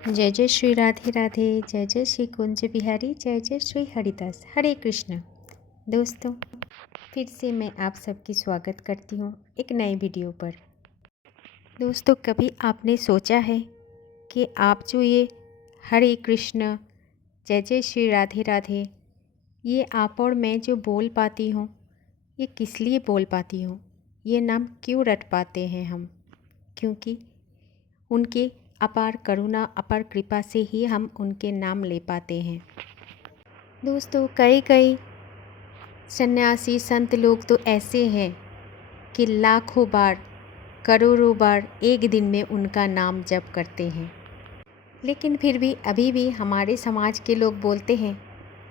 जय जय श्री राधे राधे, जय जय श्री कुंज बिहारी, जय जय श्री हरिदास, हरे कृष्ण। दोस्तों, फिर से मैं आप सबकी स्वागत करती हूँ एक नए वीडियो पर। दोस्तों, कभी आपने सोचा है कि आप जो ये हरे कृष्ण, जय जय श्री राधे राधे, ये आप और मैं जो बोल पाती हूँ, ये किस लिए बोल पाती हूँ? ये नाम क्यों रट पाते हैं हम? क्योंकि उनके अपार करुणा, अपार कृपा से ही हम उनके नाम ले पाते हैं। दोस्तों, कई कई सन्यासी संत लोग तो ऐसे हैं कि लाखों बार, करोड़ों बार एक दिन में उनका नाम जप करते हैं। लेकिन फिर भी अभी भी हमारे समाज के लोग बोलते हैं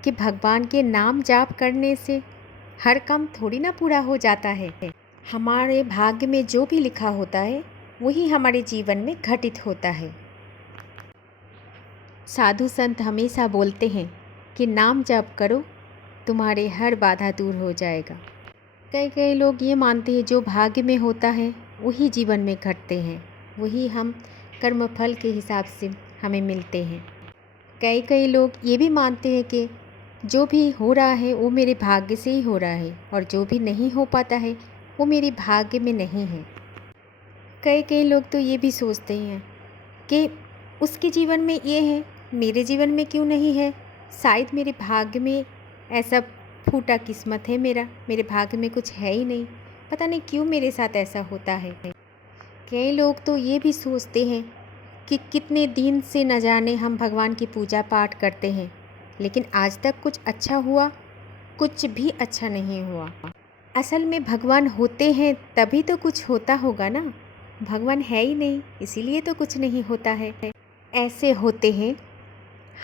कि भगवान के नाम जाप करने से हर काम थोड़ी ना पूरा हो जाता है। हमारे भाग्य में जो भी लिखा होता है वही हमारे जीवन में घटित होता है। साधु संत हमेशा बोलते हैं कि नाम जप करो, तुम्हारे हर बाधा दूर हो जाएगा। कई कई लोग ये मानते हैं जो भाग्य में होता है वही जीवन में घटते हैं, वही हम कर्मफल के हिसाब से हमें मिलते हैं। कई कई लोग ये भी मानते हैं कि जो भी हो रहा है वो मेरे भाग्य से ही हो रहा है और जो भी नहीं हो पाता है वो मेरे भाग्य में नहीं है। कई कई लोग तो ये भी सोचते हैं कि उसके जीवन में ये है, मेरे जीवन में क्यों नहीं है? शायद मेरे भाग्य में ऐसा फूटा किस्मत है, मेरे भाग्य में कुछ है ही नहीं, पता नहीं क्यों मेरे साथ ऐसा होता है। कई लोग तो ये भी सोचते हैं कि कितने दिन से न जाने हम भगवान की पूजा पाठ करते हैं, लेकिन आज तक कुछ अच्छा हुआ? कुछ भी अच्छा नहीं हुआ। असल में भगवान होते हैं तभी तो कुछ होता होगा ना। भगवान है ही नहीं, इसीलिए तो कुछ नहीं होता है। ऐसे होते हैं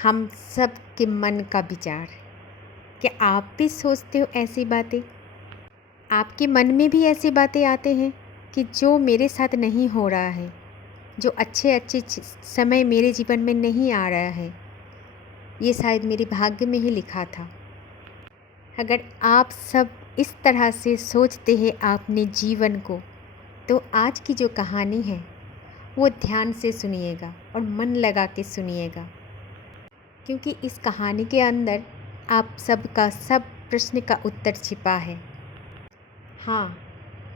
हम सब के मन का विचार। क्या आप भी सोचते हो ऐसी बातें? आपके मन में भी ऐसी बातें आते हैं कि जो मेरे साथ नहीं हो रहा है, जो अच्छे अच्छे समय मेरे जीवन में नहीं आ रहा है, ये शायद मेरे भाग्य में ही लिखा था। अगर आप सब इस तरह से सोचते हैं अपने जीवन को, तो आज की जो कहानी है वो ध्यान से सुनिएगा और मन लगा के सुनिएगा, क्योंकि इस कहानी के अंदर आप सबका सब प्रश्न का उत्तर छिपा है। हाँ,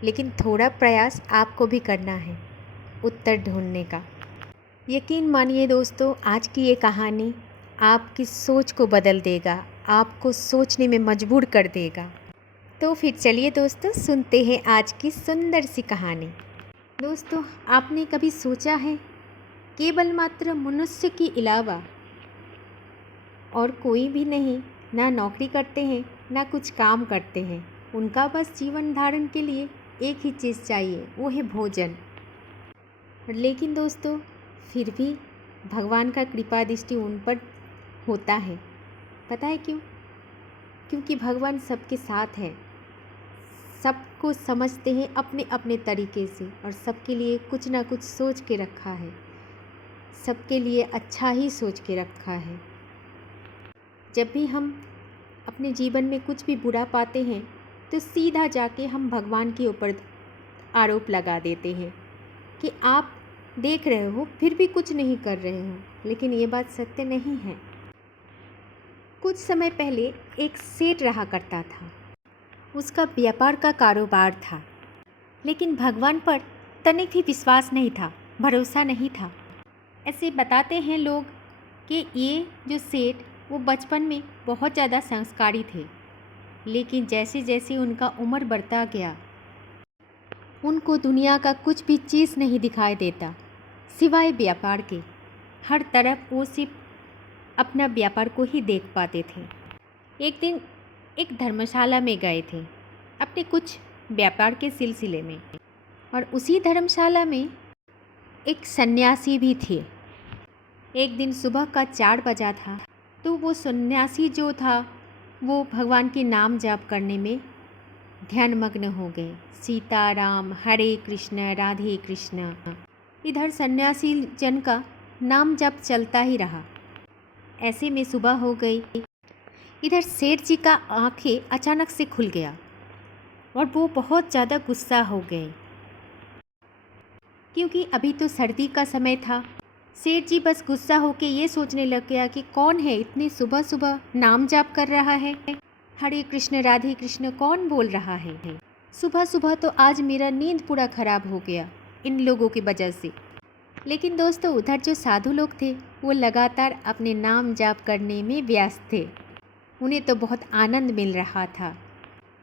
लेकिन थोड़ा प्रयास आपको भी करना है उत्तर ढूंढने का। यकीन मानिए दोस्तों, आज की ये कहानी आपकी सोच को बदल देगा, आपको सोचने में मजबूर कर देगा। तो फिर चलिए दोस्तों, सुनते हैं आज की सुंदर सी कहानी। दोस्तों, आपने कभी सोचा है केवल मात्र मनुष्य के अलावा और कोई भी नहीं, ना नौकरी करते हैं ना कुछ काम करते हैं, उनका बस जीवन धारण के लिए एक ही चीज़ चाहिए, वो है भोजन। लेकिन दोस्तों, फिर भी भगवान का कृपा दृष्टि उन पर होता है। पता है क्यों? क्योंकि भगवान सबके साथ है, सबको समझते हैं अपने अपने तरीके से और सबके लिए कुछ ना कुछ सोच के रखा है, सबके लिए अच्छा ही सोच के रखा है। जब भी हम अपने जीवन में कुछ भी बुरा पाते हैं तो सीधा जाके हम भगवान के ऊपर आरोप लगा देते हैं कि आप देख रहे हो फिर भी कुछ नहीं कर रहे हो, लेकिन ये बात सत्य नहीं है। कुछ समय पहले एक सेठ रहा करता था। उसका व्यापार का कारोबार था, लेकिन भगवान पर तनिक भी विश्वास नहीं था, भरोसा नहीं था। ऐसे बताते हैं लोग कि ये जो सेठ वो बचपन में बहुत ज़्यादा संस्कारी थे, लेकिन जैसे जैसे उनका उम्र बढ़ता गया उनको दुनिया का कुछ भी चीज़ नहीं दिखाई देता सिवाय व्यापार के। हर तरफ वो सिर्फ अपना व्यापार को ही देख पाते थे। एक दिन एक धर्मशाला में गए थे अपने कुछ व्यापार के सिलसिले में, और उसी धर्मशाला में एक सन्यासी भी थे। एक दिन सुबह का 4 बजा था, तो वो सन्यासी जो था वो भगवान के नाम जाप करने में ध्यानमग्न हो गए। सीताराम, हरे कृष्ण, राधे कृष्ण। इधर सन्यासी जन का नाम जाप चलता ही रहा। ऐसे में सुबह हो गई। इधर सेठ जी का आंखें अचानक से खुल गया और वो बहुत ज़्यादा गुस्सा हो गए, क्योंकि अभी तो सर्दी का समय था, सेठ जी बस गुस्सा होके ये सोचने लग गया कि कौन है इतनी सुबह सुबह नाम जाप कर रहा है। हरे कृष्ण राधे कृष्ण कौन बोल रहा है। सुबह सुबह तो आज मेरा नींद पूरा खराब हो गया इन लोगों की वजह से। लेकिन दोस्तों उधर जो साधु लोग थे वो लगातार अपने नाम जाप करने में व्यस्त थे। उन्हें तो बहुत आनंद मिल रहा था।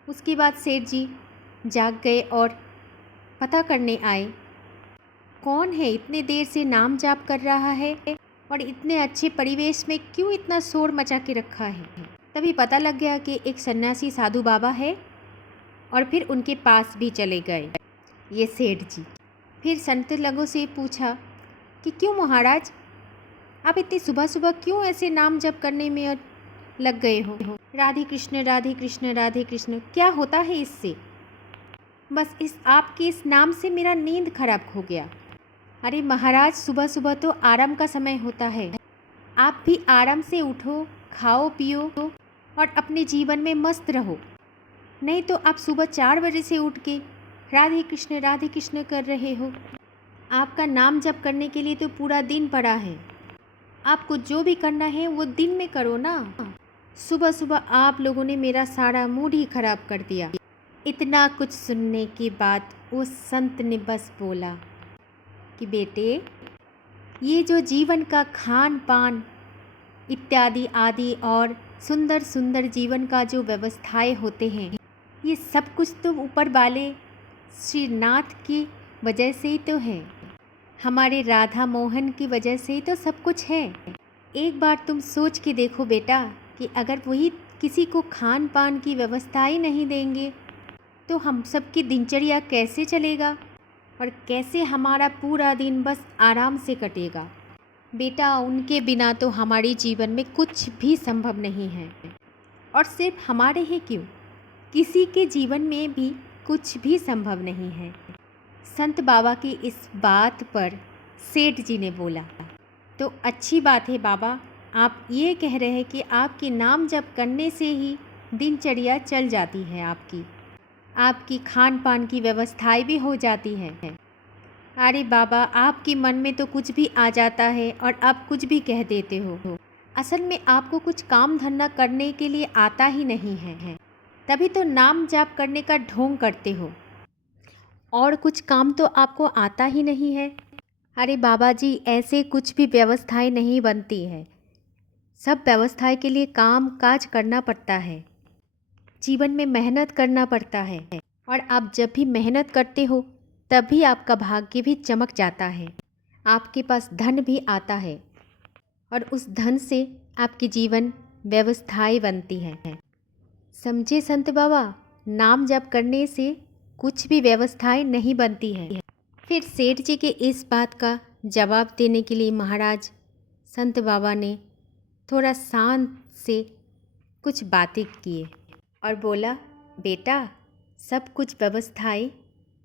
उसके बाद सेठ जी जाग गए और पता करने आए कौन है इतने देर से नाम जाप कर रहा है और इतने अच्छे परिवेश में क्यों इतना शोर मचा के रखा है। तभी पता लग गया कि एक सन्यासी साधु बाबा है और फिर उनके पास भी चले गए ये सेठ जी। फिर संत लोगों से पूछा कि क्यों महाराज आप इतनी सुबह सुबह क्यों ऐसे नाम जप करने में लग गए हो। राधे कृष्ण राधे कृष्ण राधे कृष्ण क्या होता है इससे। बस आपके इस नाम से मेरा नींद खराब हो गया। अरे महाराज सुबह सुबह तो आराम का समय होता है। आप भी आराम से उठो, खाओ पियो और अपने जीवन में मस्त रहो। नहीं तो आप सुबह 4 बजे से उठ के राधे कृष्ण कर रहे हो। आपका नाम जप करने के लिए तो पूरा दिन पड़ा है। आपको जो भी करना है वो दिन में करो ना। सुबह सुबह आप लोगों ने मेरा सारा मूड ही खराब कर दिया। इतना कुछ सुनने के बाद उस संत ने बस बोला कि बेटे ये जो जीवन का खान पान इत्यादि आदि और सुंदर सुंदर जीवन का जो व्यवस्थाएं होते हैं ये सब कुछ तो ऊपर वाले श्रीनाथ की वजह से ही तो है। हमारे राधा मोहन की वजह से ही तो सब कुछ है। एक बार तुम सोच के देखो बेटा कि अगर वही किसी को खान पान की व्यवस्था ही नहीं देंगे तो हम सबकी दिनचर्या कैसे चलेगा और कैसे हमारा पूरा दिन बस आराम से कटेगा। बेटा उनके बिना तो हमारे जीवन में कुछ भी संभव नहीं है। और सिर्फ हमारे ही क्यों, किसी के जीवन में भी कुछ भी संभव नहीं है। संत बाबा की इस बात पर सेठ जी ने बोला तो अच्छी बात है बाबा, आप ये कह रहे हैं कि आपके नाम जप करने से ही दिनचर्या चल जाती है, आपकी खान पान की व्यवस्थाएं भी हो जाती हैं। अरे बाबा आपके मन में तो कुछ भी आ जाता है और आप कुछ भी कह देते हो। असल में आपको कुछ काम धंधा करने के लिए आता ही नहीं है, तभी तो नाम जाप करने का ढोंग करते हो। और कुछ काम तो आपको आता ही नहीं है। अरे बाबा जी ऐसे कुछ भी व्यवस्थाएं नहीं बनती है। सब व्यवस्थाएं के लिए काम काज करना पड़ता है, जीवन में मेहनत करना पड़ता है। और आप जब भी मेहनत करते हो तभी आपका भाग्य भी चमक जाता है, आपके पास धन भी आता है और उस धन से आपकी जीवन व्यवस्थाएं बनती हैं। समझे संत बाबा, नाम जप करने से कुछ भी व्यवस्थाएं नहीं बनती है। फिर सेठ जी के इस बात का जवाब देने के लिए महाराज संत बाबा ने थोड़ा शांत से कुछ बातें किए और बोला बेटा सब कुछ व्यवस्थाएं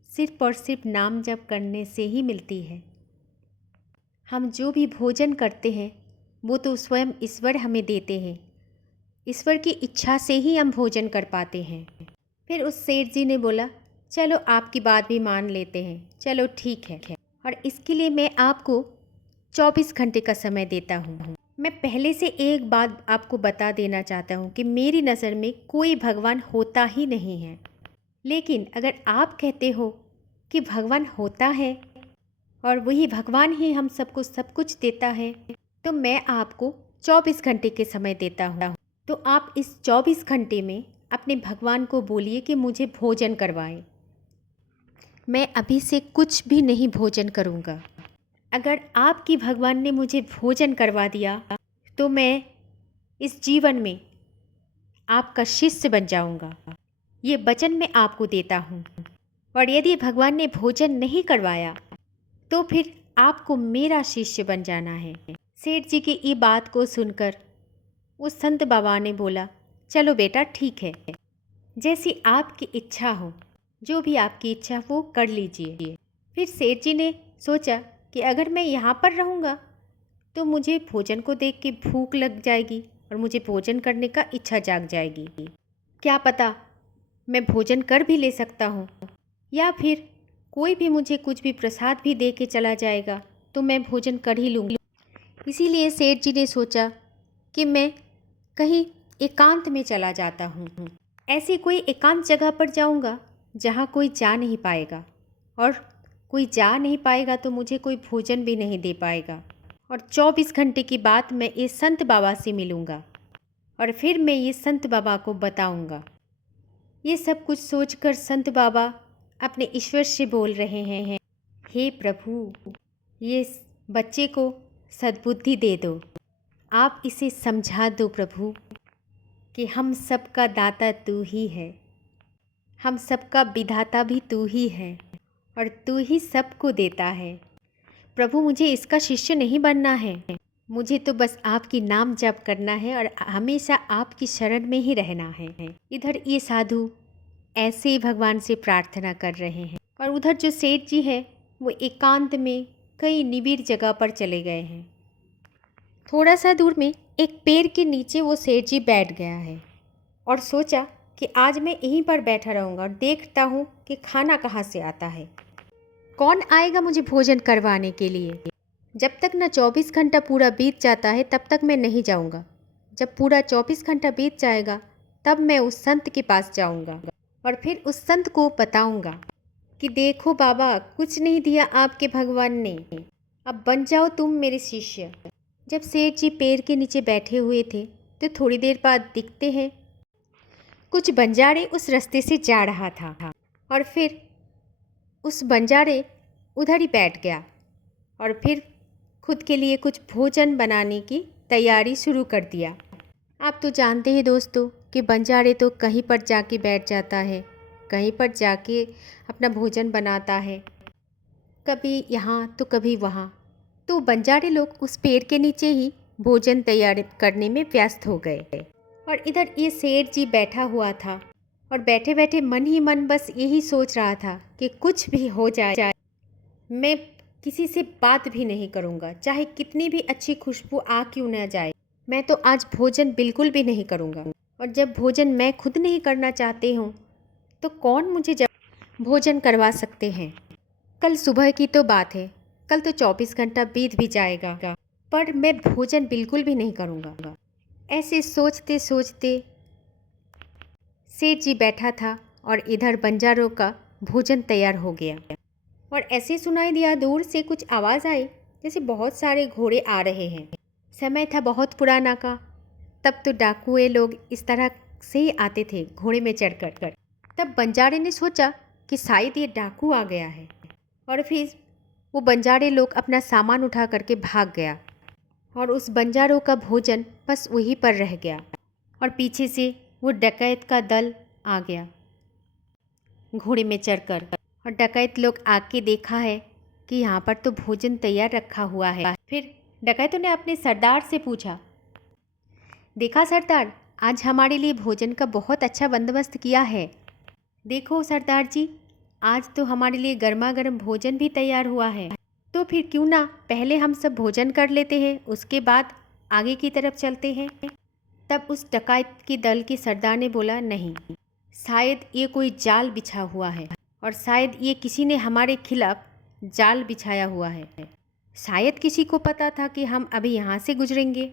सिर्फ और सिर्फ नाम जप करने से ही मिलती है। हम जो भी भोजन करते हैं वो तो स्वयं ईश्वर हमें देते हैं, ईश्वर की इच्छा से ही हम भोजन कर पाते हैं। फिर उस सेठ जी ने बोला चलो आपकी बात भी मान लेते हैं, चलो ठीक है, और इसके लिए मैं आपको 24 घंटे का समय देता हूँ। मैं पहले से एक बात आपको बता देना चाहता हूँ कि मेरी नज़र में कोई भगवान होता ही नहीं है। लेकिन अगर आप कहते हो कि भगवान होता है और वही भगवान ही हम सबको सब कुछ देता है तो मैं आपको 24 घंटे के समय देता हूँ। तो आप इस 24 घंटे में अपने भगवान को बोलिए कि मुझे भोजन करवाएं। मैं अभी से कुछ भी नहीं भोजन करूँगा। अगर आपकी भगवान ने मुझे भोजन करवा दिया तो मैं इस जीवन में आपका शिष्य बन जाऊँगा, ये वचन मैं आपको देता हूँ। और यदि भगवान ने भोजन नहीं करवाया तो फिर आपको मेरा शिष्य बन जाना है। सेठ जी की ये बात को सुनकर उस संत बाबा ने बोला चलो बेटा ठीक है, जैसी आपकी इच्छा हो, जो भी आपकी इच्छा वो कर लीजिए। फिर सेठ जी ने सोचा कि अगर मैं यहाँ पर रहूँगा तो मुझे भोजन को देख के भूख लग जाएगी और मुझे भोजन करने का इच्छा जाग जाएगी। क्या पता मैं भोजन कर भी ले सकता हूँ, या फिर कोई भी मुझे कुछ भी प्रसाद भी दे के चला जाएगा तो मैं भोजन कर ही लूँगी। इसीलिए सेठ जी ने सोचा कि मैं कहीं एकांत में चला जाता हूँ। ऐसी कोई एकांत जगह पर जाऊँगा जहाँ कोई जा नहीं पाएगा, और कोई जा नहीं पाएगा तो मुझे कोई भोजन भी नहीं दे पाएगा। और 24 घंटे के बाद मैं इस संत बाबा से मिलूँगा और फिर मैं ये संत बाबा को बताऊँगा। ये सब कुछ सोचकर संत बाबा अपने ईश्वर से बोल रहे हैं, हे प्रभु, ये बच्चे को सद्बुद्धि दे दो। आप इसे समझा दो प्रभु कि हम सबका दाता तू ही है, हम सबका विधाता भी तू ही है, और तू ही सबको देता है। प्रभु, मुझे इसका शिष्य नहीं बनना है, मुझे तो बस आपकी नाम जप करना है और हमेशा आपकी शरण में ही रहना है। इधर ये साधु ऐसे ही भगवान से प्रार्थना कर रहे हैं, और उधर जो सेठ जी है वो एकांत में कई निबिड़ जगह पर चले गए हैं। थोड़ा सा दूर में एक पेड़ के नीचे वो सेठ जी बैठ गया है और सोचा कि आज मैं यहीं पर बैठा रहूँगा और देखता हूँ कि खाना कहाँ से आता है, कौन आएगा मुझे भोजन करवाने के लिए। जब तक न 24 घंटा पूरा बीत जाता है तब तक मैं नहीं जाऊँगा। जब पूरा 24 घंटा बीत जाएगा तब मैं उस संत के पास जाऊँगा और फिर उस संत को बताऊँगा कि देखो बाबा, कुछ नहीं दिया आपके भगवान ने, अब बन जाओ तुम मेरे शिष्य। जब सेठ जी पेड़ के नीचे बैठे हुए थे तो थोड़ी देर बाद दिखते हैं कुछ बंजारे उस रास्ते से जा रहा था, और फिर उस बंजारे उधर ही बैठ गया और फिर खुद के लिए कुछ भोजन बनाने की तैयारी शुरू कर दिया। आप तो जानते हैं दोस्तों कि बंजारे तो कहीं पर जाके बैठ जाता है, कहीं पर जाके अपना भोजन बनाता है, कभी यहाँ तो कभी वहाँ। तो बंजारे लोग उस पेड़ के नीचे ही भोजन तैयार करने में व्यस्त हो गए, और इधर ये सेठ जी बैठा हुआ था और बैठे बैठे मन ही मन बस यही सोच रहा था कि कुछ भी हो जाए, मैं किसी से बात भी नहीं करूँगा, चाहे कितनी भी अच्छी खुशबू आ क्यों न जाए, मैं तो आज भोजन बिल्कुल भी नहीं करूँगा। और जब भोजन मैं खुद नहीं करना चाहती हूँ तो कौन मुझे जब भोजन करवा सकते हैं। कल सुबह की तो बात है, कल तो 24 घंटा बीत भी जाएगा, पर मैं भोजन बिल्कुल भी नहीं करूँगा। ऐसे सोचते सोचते सेठ जी बैठा था और इधर बंजारों का भोजन तैयार हो गया, और ऐसे सुनाई दिया दूर से कुछ आवाज़ आई जैसे बहुत सारे घोड़े आ रहे हैं। समय था बहुत पुराना का, तब तो डाकुए लोग इस तरह से ही आते थे घोड़े में चढ़कर। तब बंजारे ने सोचा कि शायद ये डाकू आ गया है, और फिर वो बंजारे लोग अपना सामान उठा करके भाग गया, और उस बंजारों का भोजन बस वहीं पर रह गया, और पीछे से वो डकैत का दल आ गया घोड़े में चढ़कर। और डकैत लोग आके देखा है कि यहाँ पर तो भोजन तैयार रखा हुआ है। फिर डकैतों ने अपने सरदार से पूछा, देखा सरदार, आज हमारे लिए भोजन का बहुत अच्छा बंदोबस्त किया है। देखो सरदार जी, आज तो हमारे लिए गर्मा गर्म भोजन भी तैयार हुआ है, तो फिर क्यों ना पहले हम सब भोजन कर लेते हैं, उसके बाद आगे की तरफ चलते हैं। तब उस डकैत की दल के सरदार ने बोला, नहीं, शायद ये कोई जाल बिछा हुआ है, और शायद ये किसी ने हमारे खिलाफ जाल बिछाया हुआ है। शायद किसी को पता था कि हम अभी यहाँ से गुजरेंगे।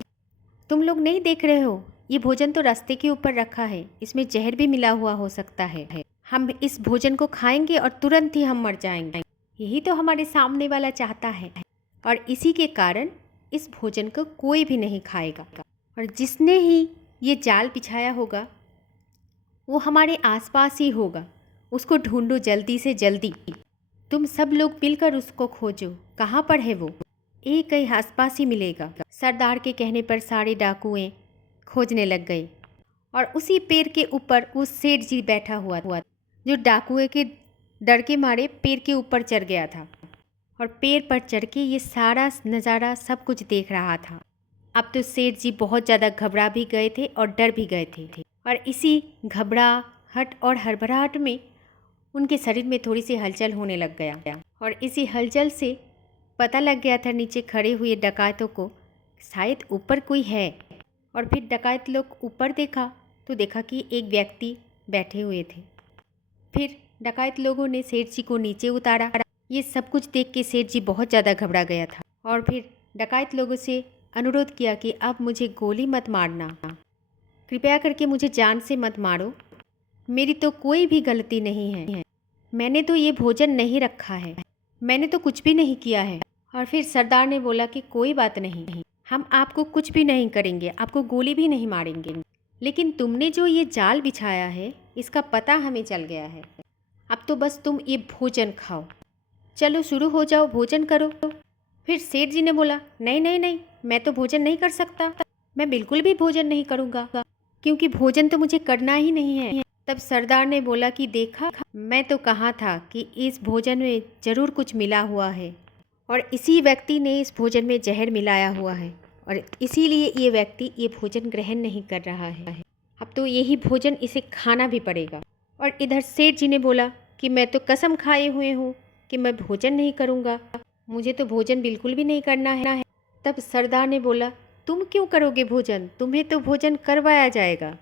तुम लोग नहीं देख रहे हो, ये भोजन तो रास्ते के ऊपर रखा है, इसमें जहर भी मिला हुआ हो सकता है। हम इस भोजन को खाएंगे और तुरंत ही हम मर जाएंगे। यही तो हमारे सामने वाला चाहता है, और इसी के कारण इस भोजन को कोई भी नहीं खाएगा, और जिसने ही ये जाल बिछाया होगा वो हमारे आसपास ही होगा। उसको ढूंढो जल्दी से जल्दी, तुम सब लोग मिलकर उसको खोजो, कहाँ पर है वो, एक कहीं आसपास ही मिलेगा। सरदार के कहने पर सारे डाकुएं खोजने लग गए, और उसी पेड़ के ऊपर वो सेठ जी बैठा हुआ जो डाकुए के डर के मारे पेड़ के ऊपर चढ़ गया था, और पेड़ पर चढ़ के ये सारा नज़ारा सब कुछ देख रहा था। अब तो सेठ जी बहुत ज़्यादा घबरा भी गए थे और डर भी गए थे, और इसी घबराहट और हड़बड़ाहट में उनके शरीर में थोड़ी सी हलचल होने लग गया, और इसी हलचल से पता लग गया था नीचे खड़े हुए डकैतों को शायद ऊपर कोई है। और फिर डकैत लोग ऊपर देखा तो देखा कि एक व्यक्ति बैठे हुए थे। फिर डकैत लोगों ने सेठ जी को नीचे उतारा। ये सब कुछ देख के सेठ जी बहुत ज़्यादा घबरा गया था, और फिर डकैत लोगों से अनुरोध किया कि अब मुझे गोली मत मारना, कृपया करके मुझे जान से मत मारो, मेरी तो कोई भी गलती नहीं है, मैंने तो ये भोजन नहीं रखा है, मैंने तो कुछ भी नहीं किया है। और फिर सरदार ने बोला कि कोई बात नहीं, हम आपको कुछ भी नहीं करेंगे, आपको गोली भी नहीं मारेंगे, लेकिन तुमने जो ये जाल बिछाया है इसका पता हमें चल गया है, अब तो बस तुम ये भोजन खाओ, चलो शुरू हो जाओ, भोजन करो। फिर सेठ जी ने बोला नहीं नहीं नहीं, मैं तो भोजन नहीं कर सकता, मैं बिल्कुल भी भोजन नहीं करूँगा, क्योंकि भोजन तो मुझे करना ही नहीं है। तब सरदार ने बोला कि देखा, मैं तो कहा था कि इस भोजन में ज़रूर कुछ मिला हुआ है और इसी व्यक्ति ने इस भोजन में जहर मिलाया हुआ है और इसीलिए ये व्यक्ति ये भोजन ग्रहण नहीं कर रहा है, अब तो यही भोजन इसे खाना भी पड़ेगा। और इधर सेठ जी ने बोला कि मैं तो कसम खाए हुए हूँ कि मैं भोजन नहीं करूँगा, मुझे तो भोजन बिल्कुल भी नहीं करना है। तब सरदार ने बोला तुम क्यों करोगे भोजन, तुम्हें तो भोजन करवाया जाएगा।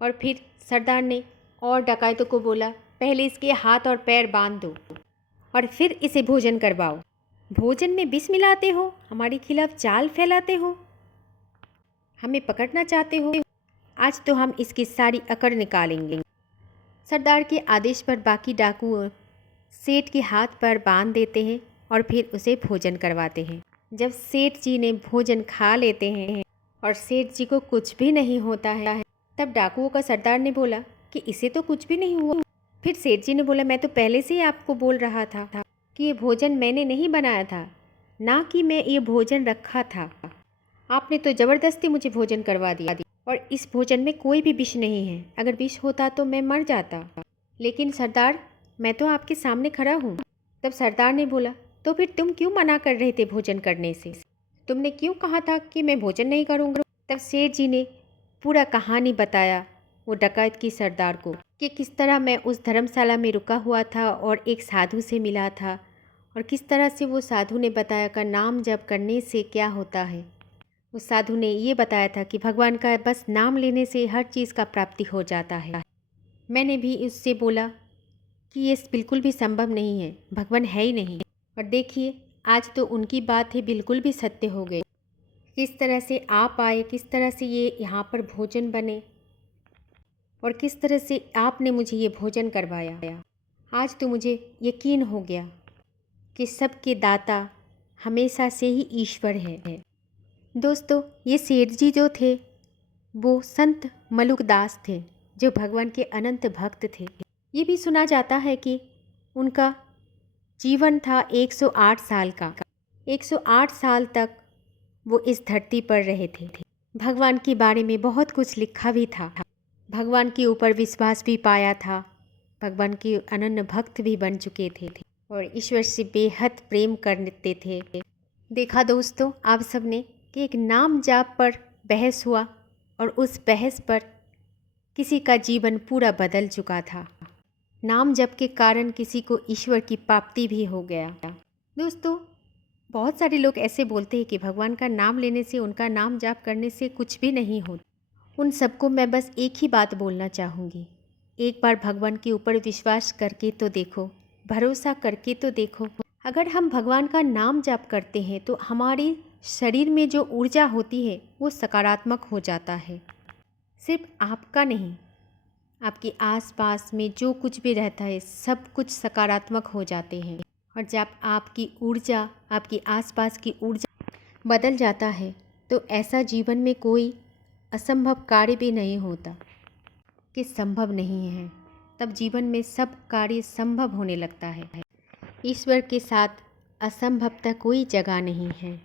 और फिर सरदार ने और डकायतों को बोला पहले इसके हाथ और पैर बांध दो और फिर इसे भोजन करवाओ, भोजन में विष मिलाते हो, हमारे खिलाफ जाल फैलाते हो, हमें पकड़ना चाहते हो, आज तो हम इसकी सारी अकड़ निकालेंगे। सरदार के आदेश पर बाकी डाकू सेठ के हाथ पर बांध देते हैं और फिर उसे भोजन करवाते हैं। जब सेठ जी ने भोजन खा लेते हैं और सेठ जी को कुछ भी नहीं होता है, तब डाकुओं का सरदार ने बोला कि इसे तो कुछ भी नहीं हुआ। फिर सेठ जी ने बोला मैं तो पहले से ही आपको बोल रहा था कि ये भोजन मैंने नहीं बनाया था, ना कि मैं ये भोजन रखा था, आपने तो ज़बरदस्ती मुझे भोजन करवा दिया और इस भोजन में कोई भी विष नहीं है, अगर विष होता तो मैं मर जाता, लेकिन सरदार मैं तो आपके सामने खड़ा हूँ। तब सरदार ने बोला तो फिर तुम क्यों मना कर रहे थे भोजन करने से, तुमने क्यों कहा था कि मैं भोजन नहीं करूँगा। तब सेठ जी ने पूरा कहानी बताया वो डकैत की सरदार को कि किस तरह मैं उस धर्मशाला में रुका हुआ था और एक साधु से मिला था और किस तरह से वो साधु ने बताया कि नाम जप करने से क्या होता है। उस साधु ने ये बताया था कि भगवान का बस नाम लेने से हर चीज़ का प्राप्ति हो जाता है। मैंने भी उससे बोला कि ये बिल्कुल भी संभव नहीं है, भगवान है ही नहीं। और देखिए आज तो उनकी बात ही बिल्कुल भी सत्य हो गई, किस तरह से आप आए, किस तरह से ये यहाँ पर भोजन बने और किस तरह से आपने मुझे ये भोजन करवाया। आज तो मुझे यकीन हो गया कि सबके दाता हमेशा से ही ईश्वर है। दोस्तों ये सेठ जी जो थे वो संत मलुकदास थे जो भगवान के अनंत भक्त थे। ये भी सुना जाता है कि उनका जीवन था 108 साल का, 108 साल तक वो इस धरती पर रहे थे। भगवान के बारे में बहुत कुछ लिखा भी था, भगवान के ऊपर विश्वास भी पाया था, भगवान के अनन्य भक्त भी बन चुके थे और ईश्वर से बेहद प्रेम करते थे। देखा दोस्तों आप सबने कि एक नाम जाप पर बहस हुआ और उस बहस पर किसी का जीवन पूरा बदल चुका था। नाम जप के कारण किसी को ईश्वर की प्राप्ति भी हो गया। दोस्तों बहुत सारे लोग ऐसे बोलते हैं कि भगवान का नाम लेने से, उनका नाम जाप करने से कुछ भी नहीं होता। उन सबको मैं बस एक ही बात बोलना चाहूँगी, एक बार भगवान के ऊपर विश्वास करके तो देखो, भरोसा करके तो देखो। अगर हम भगवान का नाम जाप करते हैं तो हमारे शरीर में जो ऊर्जा होती है वो सकारात्मक हो जाता है। सिर्फ आपका नहीं, आपके आसपास में जो कुछ भी रहता है सब कुछ सकारात्मक हो जाते हैं। और जब आपकी ऊर्जा, आपके आसपास की ऊर्जा बदल जाता है तो ऐसा जीवन में कोई असंभव कार्य भी नहीं होता कि संभव नहीं है, तब जीवन में सब कार्य संभव होने लगता है। ईश्वर के साथ असंभवता कोई जगह नहीं है।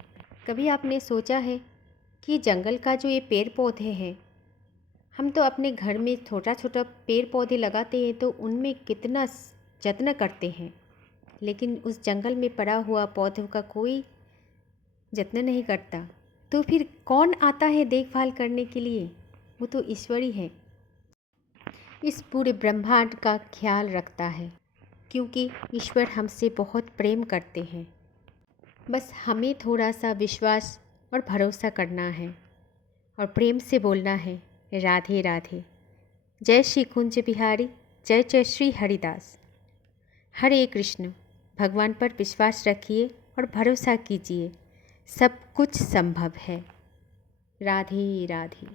कभी आपने सोचा है कि जंगल का जो ये पेड़ पौधे हैं, हम तो अपने घर में छोटा छोटा पेड़ पौधे लगाते हैं तो उनमें कितना जत्न करते हैं, लेकिन उस जंगल में पड़ा हुआ पौधों का कोई जत्न नहीं करता, तो फिर कौन आता है देखभाल करने के लिए? वो तो ईश्वर ही है, इस पूरे ब्रह्मांड का ख्याल रखता है, क्योंकि ईश्वर हमसे बहुत प्रेम करते हैं। बस हमें थोड़ा सा विश्वास और भरोसा करना है और प्रेम से बोलना है राधे राधे। जय श्री कुंज बिहारी, जय जय श्री हरिदास। हरे कृष्ण। भगवान पर विश्वास रखिए और भरोसा कीजिए, सब कुछ संभव है। राधे राधे।